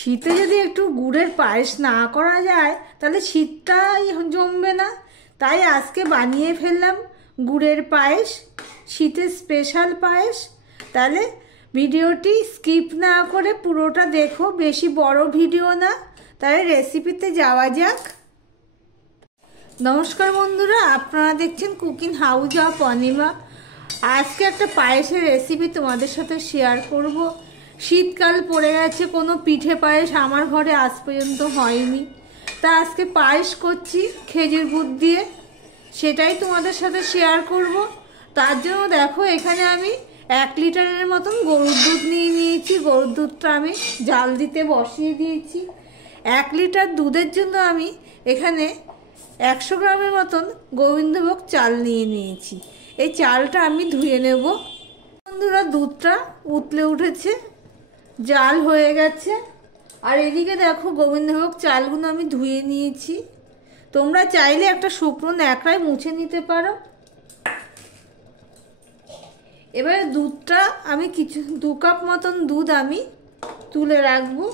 শীতে যদি একটু গুড়ের পায়েস না করা যায় তাহলে শীতটাই জমবে না। তাই আজকে বানিয়ে ফেললাম গুড়ের পায়েস, শীতের স্পেশাল পায়েস। তাহলে ভিডিওটি স্কিপ না করে পুরোটা দেখো, বেশি বড় ভিডিও না। তাহলে রেসিপিতে যাওয়া যাক। নমস্কার বন্ধুরা, আপনারা দেখছেন কুকিং হাউস অফ অনিমা। আজকে একটা পায়েসের রেসিপি তোমাদের সাথে শেয়ার করব। শীতকাল পড়ে গেছে, কোনো পিঠে পায়েস আমার ঘরে আজ পর্যন্ত হয়নি। তা আজকে পায়েস করছি খেজুর গুড় দিয়ে, সেটাই তোমাদের সাথে শেয়ার করব। তার জন্য দেখো এখানে আমি 1 লিটারের মতন গরুর দুধ নিয়ে নিয়েছি। গরুর দুধটা আমি জাল দিতে বসিয়ে দিয়েছি। 1 লিটার দুধের জন্য আমি এখানে 100 গ্রামের মতন গোবিন্দভোগ চাল নিয়ে নিয়েছি। এই চালটা আমি ধুয়ে নেব। বন্ধুরা, দুধটা উতলে উঠেছে, জাল হয়ে গেছে। আর এদিকে দেখো গোবিন্দভোগ চালগুলো আমি ধুয়ে নিয়েছি। তোমরা চাইলে একটা শুকনো ন্যাকড়ায় মুছে নিতে পারো। এবারে দুধটা আমি 2 কাপ মতন দুধ আমি তুলে রাখবো।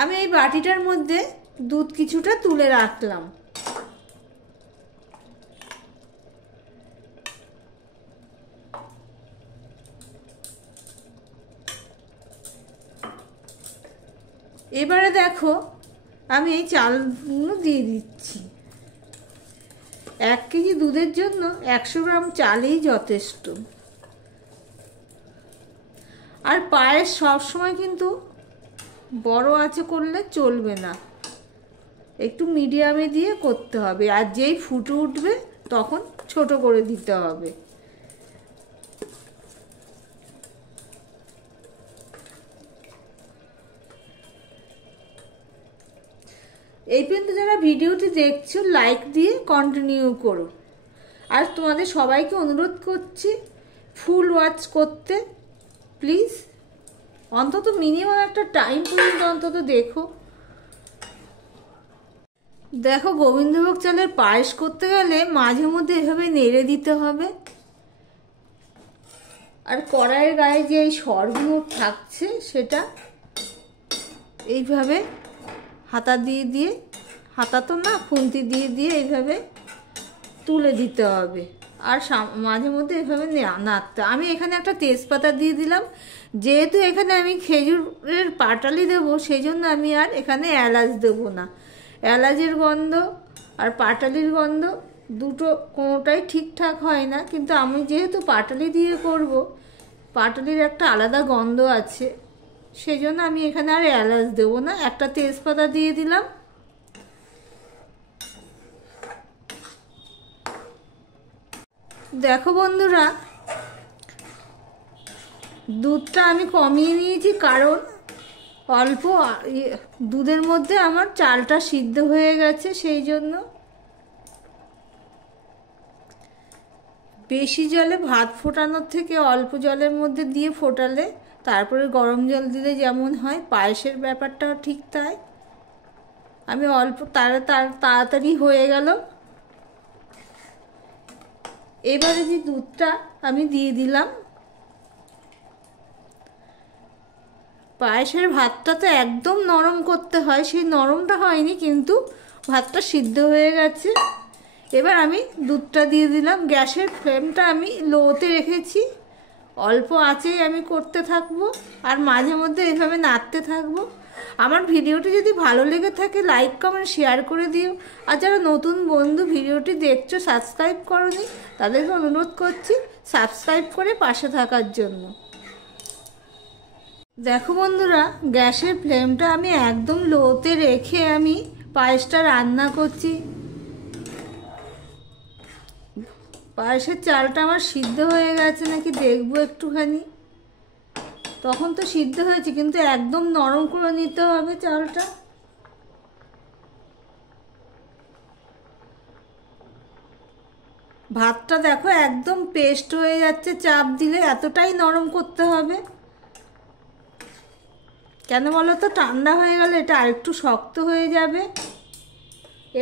আমি এই বাটিটার মধ্যে দুধ কিছুটা তুলে রাখলাম। এবারে দেখো আমি এই চালগুলো দিয়ে দিচ্ছি। 1 কেজি দুধের জন্য 100 গ্রাম চালই যথেষ্ট। আর পায়েস সবসময় কিন্তু বড় আঁচে করলে চলবে না, একটু মিডিয়ামে দিয়ে করতে হবে। আর যেই ফুটে উঠবে তখন ছোট করে দিতে হবে। এই পর্যন্ত যারা ভিডিওটি দেখছো লাইক দিয়ে কন্টিনিউ করো। আর তোমাদের সবাইকে অনুরোধ করছি ফুল ওয়াচ করতে প্লিজ। অন্তত মিনিমাম একটা টাইম পর্যন্ত অন্তত দেখো। দেখো গোবিন্দভোগ চালের পায়েস করতে গেলে মাঝে মধ্যে এভাবে নেড়ে দিতে হবে। আর কড়াইয়ের গায়ে যে এই সরগুলো থাকছে সেটা এইভাবে হাতা দিয়ে হাতা তো না, খুন্তি দিয়ে এইভাবে তুলে দিতে হবে। আর মাঝে মধ্যে এভাবে নাড়তে। আমি এখানে একটা তেজপাতা দিয়ে দিলাম। যেহেতু এখানে আমি খেজুরের পাটালি দেবো, সেই জন্য আমি আর এখানে এলাচ দেবো না। এলাচের গন্ধ আর পাটালির গন্ধ দুটো কোনোটাই ঠিকঠাক হয় না। কিন্তু আমি যেহেতু পাটালি দিয়ে করব, পাটালির একটা আলাদা গন্ধ আছে, সেই জন্য আমি এখানে আর এলাচ দেবো না। একটা তেজপাতা দিয়ে দিলাম। দেখো বন্ধুরা, দুধটা আমি কমিয়ে নিয়েছি, কারণ অল্প দুধের মধ্যে আমার চালটা সিদ্ধ হয়ে গেছে। সেই জন্য বেশি জলে ভাত ফোটানোর থেকে অল্প জলের মধ্যে দিয়ে ফোটালে, তারপরে গরম জল দিলে যেমন হয় পায়েসের ব্যাপারটাও ঠিক তাই। আমি অল্প তাড়াতাড়ি হয়ে গেল। এবারে যে দুধটা আমি দিয়ে দিলাম। পায়েসের ভাতটা তো একদম নরম করতে হয়, সেই নরমটা হয়নি, কিন্তু ভাতটা সিদ্ধ হয়ে গেছে। এবার আমি দুধটা দিয়ে দিলাম। গ্যাসের ফ্লেমটা আমি লোতে রেখেছি। অল্প আঁচেই আমি করতে থাকবো আর মাঝে মধ্যে এভাবে নাড়তে থাকবো। আমার ভিডিওটি যদি ভালো লেগে থাকে লাইক কমেন্ট শেয়ার করে দিও। আর যারা নতুন বন্ধু ভিডিওটি দেখছো সাবস্ক্রাইব করোনি, তাদেরকে অনুরোধ করছি সাবস্ক্রাইব করে পাশে থাকার জন্য। দেখো বন্ধুরা, গ্যাসের ফ্লেমটা আমি একদম লোতে রেখে আমি পায়েসটা রান্না করছি। পায়েসের চালটা আমার সিদ্ধ হয়ে গেছে নাকি দেখবো একটুখানি। তখন তো সিদ্ধ হয়েছে, কিন্তু একদম নরম করে নিতে হবে চালটা। ভাতটা দেখো একদম পেস্ট হয়ে যাচ্ছে, চাপ দিলে এতটাই নরম করতে হবে। কেন বলো তো, ঠান্ডা হয়ে গেলে এটা আরেকটু শক্ত হয়ে যাবে।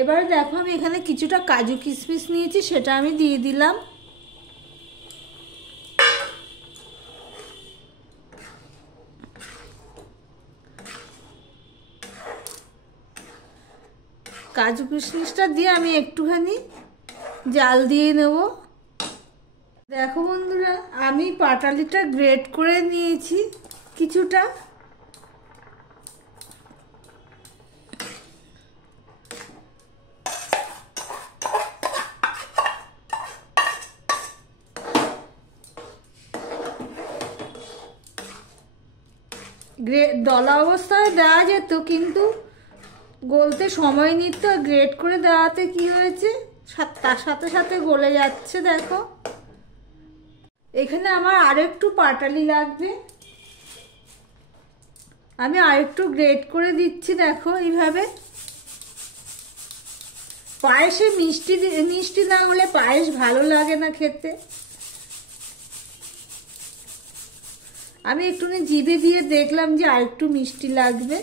এবারে দেখো আমি এখানে কিছুটা কাজু কিশমিশ নিয়েছি, সেটা আমি দিয়ে দিলাম। কাজু কিশমিশটা দিয়ে আমি একটুখানি জাল দিয়ে নেব। দেখো বন্ধুরা, আমি পাটালিটা গ্রেট করে নিয়েছি কিছুটা। ডলা অবস্থায় দেওয়া যেত, কিন্তু গলতে সময় নিত। গ্রেট করে দেওয়াতে কি হয়েছে, তার সাথে সাথে গলে যাচ্ছে। দেখো এখানে আমার আরেকটু পাটালি লাগবে, আমি আরেকটু গ্রেট করে দিচ্ছি। দেখো এইভাবে। পায়েসে মিষ্টি মিষ্টি না হলে পায়েস ভালো লাগে না খেতে। আমি একটুখানি জিভে দিয়ে দেখলাম যে আরেকটু মিষ্টি লাগবে,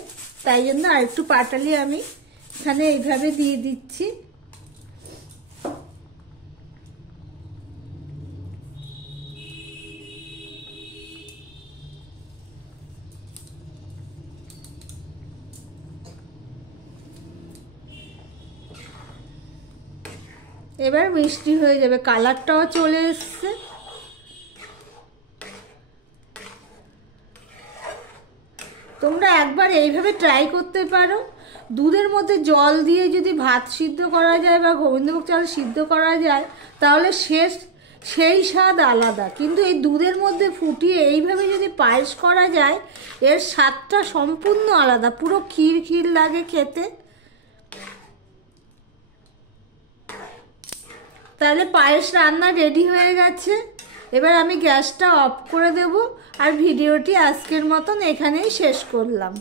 তাই জন্য আরেকটু পাটালি আমি এখানে এইভাবে দিয়ে দিচ্ছি। এবার মিষ্টি হয়ে যাবে, কালারটাও চলে এসছে। তোমরা একবার এইভাবে ট্রাই করতে পারো। দুধের মধ্যে জল দিয়ে যদি ভাত সিদ্ধ করা যায় বা গোবিন্দভোগ চাল সিদ্ধ করা যায়, তাহলে সেই স্বাদ আলাদা। কিন্তু এই দুধের মধ্যে ফুটিয়ে এইভাবে যদি পায়েস করা যায়, এর স্বাদটা সম্পূর্ণ আলাদা, পুরো ক্ষীর ক্ষীর লাগে খেতে। তাহলে পায়েস রান্না রেডি হয়ে গেছে। এবার আমি গ্যাসটা অফ করে দেব, আর ভিডিওটি আজকের মতন এখানেই শেষ করলাম।